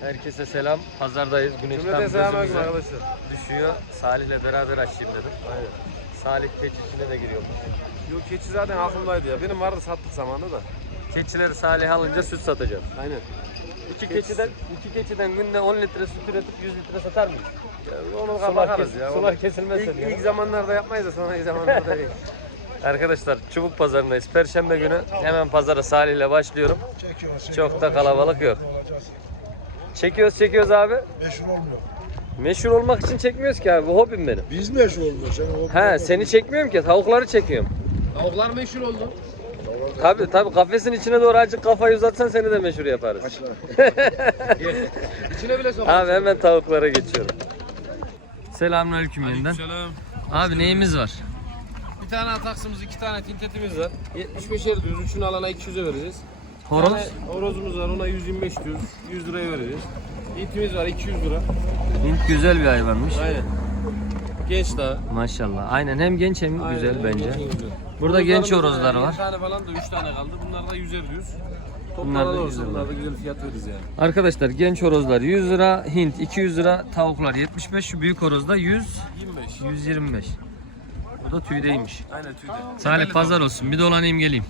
Herkese selam. Pazardayız. Güneş tam Cümleten selamünaleyküm gözümüze arkadaşlar. düşüyor. Salih'le beraber açayım dedim. Aynen. Salih keçi içine de giriyor. Yok keçi zaten aklımdaydı ya. Benim vardı sattık zamanında da. Keçileri Salih alınca süt satacağım. Aynen. İki keçiden, iki keçiden günde 10 litre süt üretip 100 litre satar mıyız? Ya onu Sular, bakarız ya. sular Onu- kesilmezse İlk, ilk zamanlarda yapmayız da sonra ilk zamanlarda değil. Arkadaşlar Çubuk Pazarındayız. Perşembe günü hemen pazara Salih'le başlıyorum. Çok da kalabalık yok. Çekiyoruz çekiyoruz abi. Meşhur olmuyor. Meşhur olmak için çekmiyoruz ki abi. Bu hobim benim. Biz meşhur olmuyor. Sen He seni çekmiyorum ki. Tavukları çekiyorum. Tavuklar meşhur oldu. Tabi tabi kafesin içine doğru azıcık kafayı uzatsan seni de meşhur yaparız. İçine bile sok. Abi hemen tavuklara geçiyorum. Selamünaleyküm yeniden. Selam. Abi neyimiz var? Bir tane ataksımız, iki tane tintetimiz var. 75'er diyoruz. Üçünü alana 200'e vereceğiz. Horoz. tane horozumuz var. Ona 125 diyoruz. 100 liraya vereceğiz. Hintimiz var 200 lira. Hint güzel bir hayvanmış. Aynen. Genç daha. Maşallah. Aynen hem genç hem Aynen, güzel bence. genç, güzel. Burada genç horozlar da var. Bir tane falan da 3 tane kaldı. Bunlar da 100'er diyoruz. Bunlar da da 100 olsa bunlar da güzel fiyat veririz yani. Arkadaşlar genç horozlar 100 lira, Hint 200 lira, tavuklar 75, şu büyük horozda 100, 25. 125. Bu da tüydeymiş. Aynen tüyde. Salih pazar olsun. Bir dolanayım geleyim.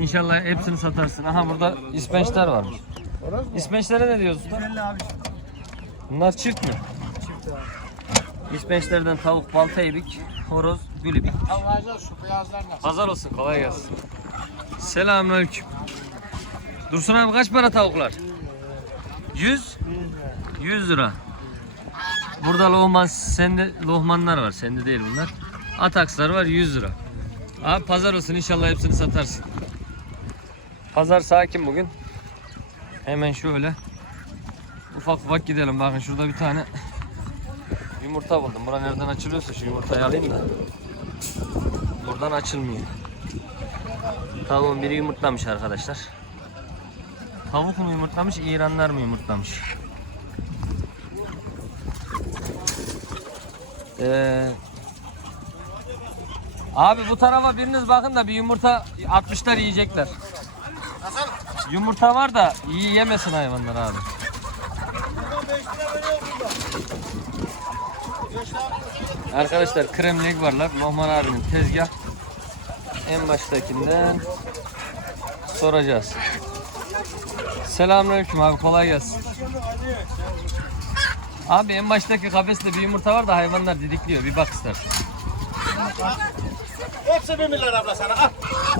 İnşallah hepsini satarsın. Aha burada ispençler varmış. İspençlere ne diyorsun? Bunlar çift mi? Çift abi. İspençlerden tavuk, balta eybik, horoz, gülübik. Pazar olsun. Kolay gelsin. Selamünaleyküm. Dursun abi kaç para tavuklar? 100? 100 lira. Burada lohman, sende lohmanlar var. Sende değil bunlar. Atakslar var 100 lira. Abi pazar olsun inşallah hepsini satarsın. Pazar sakin bugün. Hemen şöyle ufak ufak gidelim. Bakın şurada bir tane yumurta buldum. Bura nereden açılıyorsa şu yumurtayı alayım da. Buradan açılmıyor. Tavuğun biri yumurtlamış arkadaşlar. Tavuk mu yumurtlamış, İranlar mı yumurtlamış? Ee, abi bu tarafa biriniz bakın da bir yumurta atmışlar yiyecekler. Yumurta var da iyi yemesin hayvanlar abi. Arkadaşlar kremlik varlar. Lohman abinin tezgah. En baştakinden soracağız. Selamünaleyküm abi kolay gelsin. Abi en baştaki kafeste bir yumurta var da hayvanlar didikliyor. Bir bak istersen. Hepsi bir milyar abla sana. Al.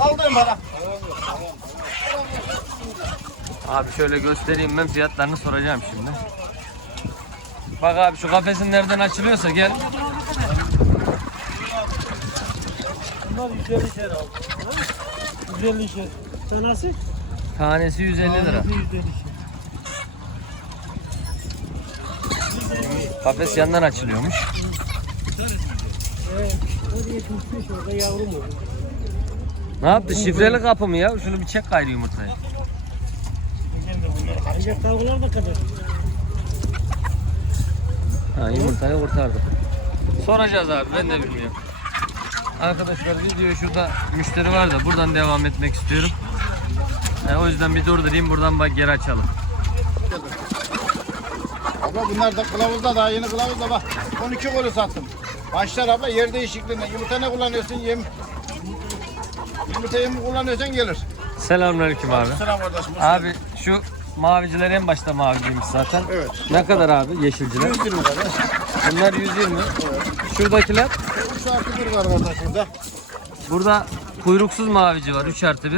Aldığım para. Abi şöyle göstereyim ben fiyatlarını soracağım şimdi. Bak abi şu kafesin nereden açılıyorsa gel. Bunlar 150 şer aldı. 150 şer. Tanesi? Tanesi 150 lira. Tanesi 150 şer. Kafes yandan açılıyormuş. Evet. O 75 orada yavrum olur. Ne yaptı? Şifreli kapı mı ya? Şunu bir çek gayrı yumurtayı. Ancak tavuklar da kadar. Ha yumurtayı kurtardı. Soracağız abi ben de bilmiyorum. Arkadaşlar video şurada müşteri var da buradan devam etmek istiyorum. E, o yüzden bir durdurayım buradan bak geri açalım. Abla bunlar da kılavuzda daha yeni kılavuzda bak. 12 golü sattım. Başlar abla yer değişikliğinde. Yumurta ne kullanıyorsun? Yem. Yumurta yemi kullanıyorsan gelir. Selamünaleyküm abi. Selam kardeşim. Abi şu maviciler en başta maviciymiş zaten. Evet. Ne kadar abi yeşilciler? 120 kardeş. Bunlar 120. Şuradakiler 3 artı 1 var kardeş burada. burada kuyruksuz mavici var 3 artı 1.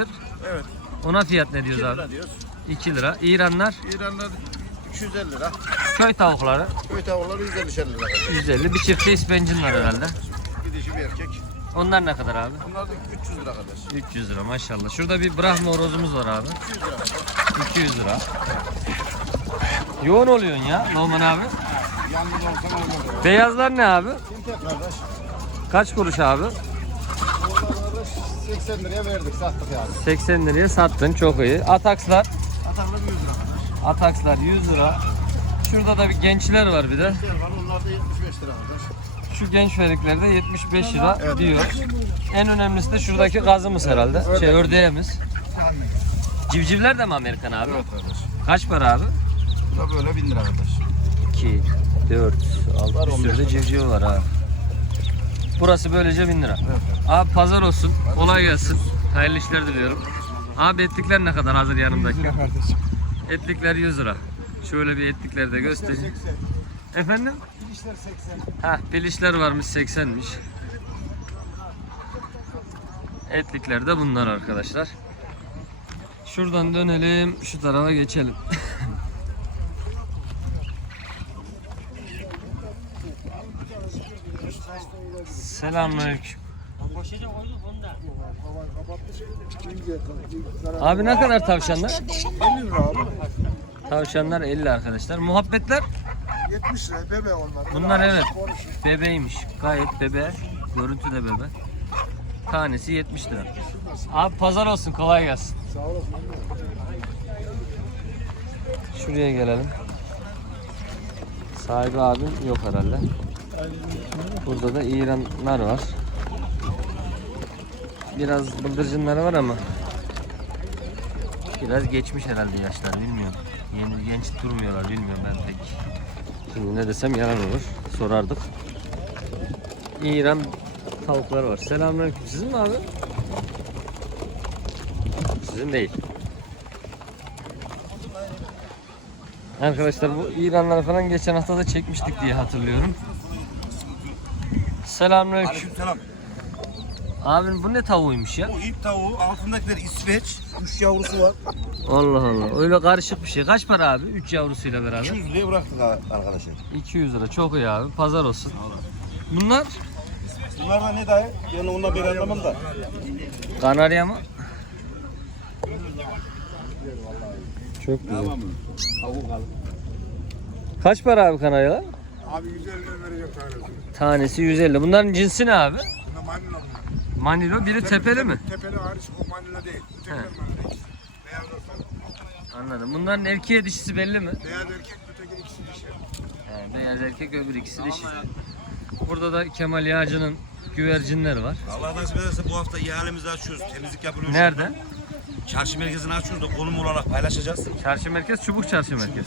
Evet. Ona fiyat ne diyoruz abi? lira diyoruz. 2 lira. İranlar İranlar 250 lira. köy tavukları Köy tavukları 150 lira. kardeş. 150. Bir çifte ispencin var herhalde. Bir dişi bir erkek. Onlar ne kadar abi? Bunlar da 300 lira kardeş. 300 lira maşallah. Şurada bir Brahma horozumuz var abi. 200 lira kardeş. 200 lira. Yoğun oluyorsun ya Norman abi. Yalnız olsan olmaz. Beyazlar ne abi? Tintek kardeş. Kaç kuruş abi? Onlar kardeş 80 liraya verdik sattık yani. 80 liraya sattın çok iyi. Atakslar. Atarlı 100 lira kardeş. Atakslar 100 lira. Şurada da bir gençler var bir de. Gel var onlar da 75 lira kardeş. Şu genç verikler de 75 lira Evet. diyor. En önemlisi de şuradaki gazımız herhalde. Şey ördeğimiz. Civcivler de mi Amerikan abi? Evet kardeş. Kaç para abi? Da böyle 1000 lira kardeş. 2, 4, 6 bir sürü de civciv var ha. Burası böylece 1000 lira. Abi pazar olsun. Kolay gelsin. Hayırlı işler diliyorum. Abi etlikler ne kadar hazır yanımdaki? kardeşim. Etlikler 100 lira. Şöyle bir etlikleri de göstereyim. Efendim? Pilişler 80. Ha, pilişler varmış 80'miş. Etlikler de bunlar arkadaşlar. Şuradan dönelim, şu tarafa geçelim. Selamünaleyküm. Abi ne kadar tavşanlar? 50 lira abi. Tavşanlar 50 arkadaşlar. Muhabbetler 70 lira bebe onlar. Bunlar evet bebeymiş. Gayet bebe. Görüntü de bebe. Tanesi 70 lira. Abi pazar olsun kolay gelsin. Sağ olasın. Şuraya gelelim. Sahibi abim yok herhalde. Burada da İranlar var. Biraz bıldırcınları var ama biraz geçmiş herhalde yaşlar bilmiyorum. Yeni genç durmuyorlar bilmiyorum ben pek. Şimdi ne desem yalan olur. Sorardık. İran tavuklar var. Selamünaleyküm. Sizin mi abi? Sizin değil. Arkadaşlar bu İranları falan geçen hafta da çekmiştik diye hatırlıyorum. Selamünaleyküm. Selam. Abim bu ne tavuğuymuş ya? Bu ip tavuğu altındakiler İsveç. Üç yavrusu var. Allah Allah. Öyle karışık bir şey. Kaç para abi? 3 yavrusuyla beraber. 200 liraya bıraktık arkadaşlar. 200 lira. Çok iyi abi. Pazar olsun. Bunlar Bunlar da ne dayı? Yani ondan bir anlamam da. Kanarya mı? Çok güzel. Kaç para abi kanaryalar? Abi 150 lira verecek tanesi. Tanesi 150. Bunların cinsi ne abi? Bunlar. Manilo biri tepeli mi? Tepeli hariç o manila değil. Ötekiler He. manila ikisi. Beyaz Anladım. Bunların erkeğe dişisi belli mi? beyaz erkek öteki ikisi dişi. He, beyaz erkek öbür ikisi dişi. Burada da Kemal Yağcı'nın güvercinleri var. Allah nasip ederse bu hafta ihalemizi açıyoruz. Temizlik yapılıyor. Nerede? Çarşı merkezini açıyoruz da konum olarak paylaşacağız. Çarşı merkez, Çubuk Çarşı merkez.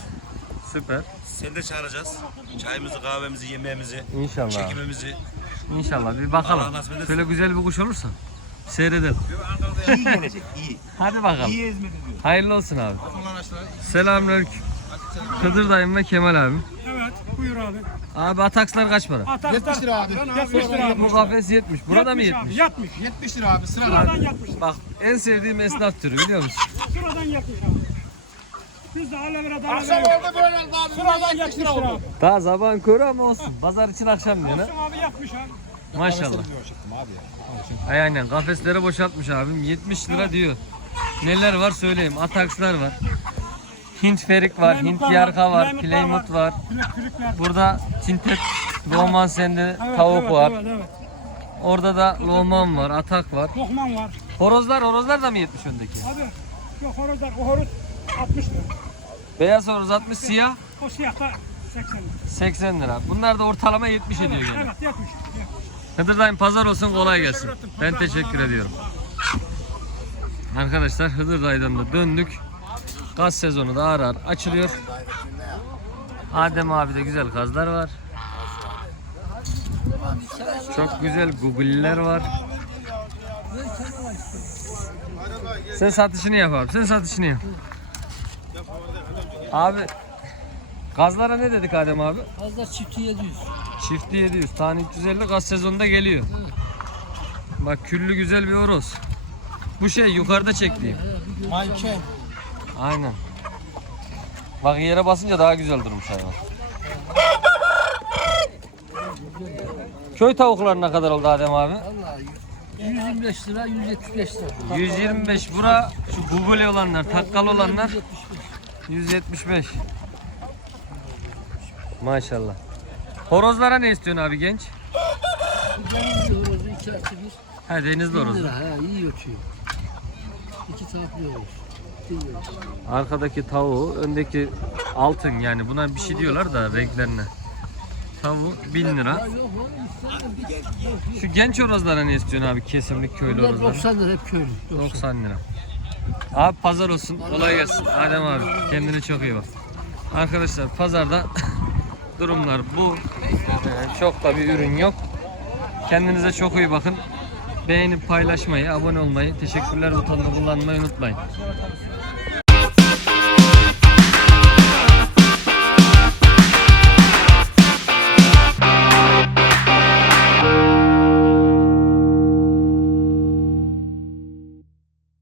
Süper. Seni de çağıracağız. Çayımızı, kahvemizi, yemeğimizi, İnşallah. çekimimizi. İnşallah bir bakalım. Allah nasip ederse. Şöyle güzel bir kuş olursa seyredelim. İyi gelecek, iyi. Hadi bakalım. İyi hizmet ediyor. Hayırlı olsun abi. Selamünaleyküm. Kıdır dayım ve Kemal abim. Evet buyur abi. Abi atakslar kaç para? Atak 70 lira abi. 70 lira abi. Bu kafes 70. Burada mı 70? 70. 70 lira abi sıra Sıradan 70. Bak en sevdiğim esnaf türü biliyor musun? Sıradan 70 abi. Biz de alevre dalevre Akşam oldu böyle oldu abi. Sıradan 70 lira abi. Daha sabahın körü ama olsun. Pazar için akşam diyor ha. Olsun abi 70 abi. Maşallah. Ay aynen kafesleri boşaltmış abim. 70 lira diyor. Neler var söyleyeyim. Atakslar var. Hint ferik var, Hint Plymouth'lar yarka var, Plymouth var. Burada Tintet Lohman sende Evet, tavuk evet, var. Evet, evet. Orada da Lohman var, atak var. Lokman var. Horozlar, horozlar da mı 70 öndeki? Abi yok horozlar. O horoz 60 lira. Beyaz horoz 60, siyah O siyah da 80 lira. 80 lira. Bunlar da ortalama 70 ediyor gene. evet 70. Hıdırdayım pazar olsun kolay gelsin. Ben teşekkür ediyorum. Arkadaşlar Hıdırday'dan da döndük. Gaz sezonu da ağır ağır açılıyor. Adem abi de güzel gazlar var. Çok güzel guguliler var. Sen satışını yap abi. Sen satışını yap. Abi gazlara ne dedik Adem abi? Fazla çifti 700. Çifti 700. Tane 350 gaz sezonunda geliyor. Bak küllü güzel bir horoz. Bu şey yukarıda çektiğim. Manken. Aynen. Bak yere basınca daha güzel durmuş hayvan. Köy tavukları ne kadar oldu Adem abi? Vallahi 125 lira, 175 lira. 125 bura şu Google olanlar, takkalı olanlar 175. Maşallah. Horozlara ne istiyorsun abi genç? Denizli horozu 2 artı 1. Ha denizli 1000 horoz. lira ha iyi ötüyor. İki taraflı horoz. Değil Arkadaki tavuğu, öndeki altın yani buna bir şey diyorlar da renklerine. Tavuk 1000 lira. Yok İstanbul'da bir. Şu genç horozlara ne istiyorsun abi kesimlik köylü Bunlar horozlara? 90 lira hep köylü. 90. 90 lira. Abi pazar olsun. Kolay gelsin. Adem abi kendine çok iyi bak. Arkadaşlar pazarda durumlar bu. Ee, çok da bir ürün yok. Kendinize çok iyi bakın. Beğenip paylaşmayı, abone olmayı, teşekkürler butonunu kullanmayı unutmayın.